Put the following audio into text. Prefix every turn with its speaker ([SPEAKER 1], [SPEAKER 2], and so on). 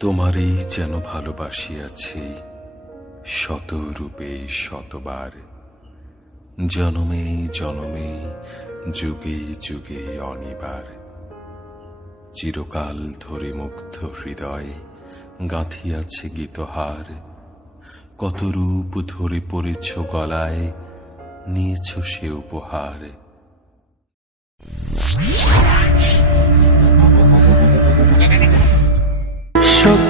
[SPEAKER 1] তোমারই যেন ভালোবাসিয়াছি শত রূপে শতবার। জনমে জনমে, যুগে যুগে অনিবার। চিরকাল ধরে মুগ্ধ হৃদয় গাঁথিয়াছে গীতহার। কত রূপ ধরে পড়েছ গলায়, নিয়েছ সে উপহার।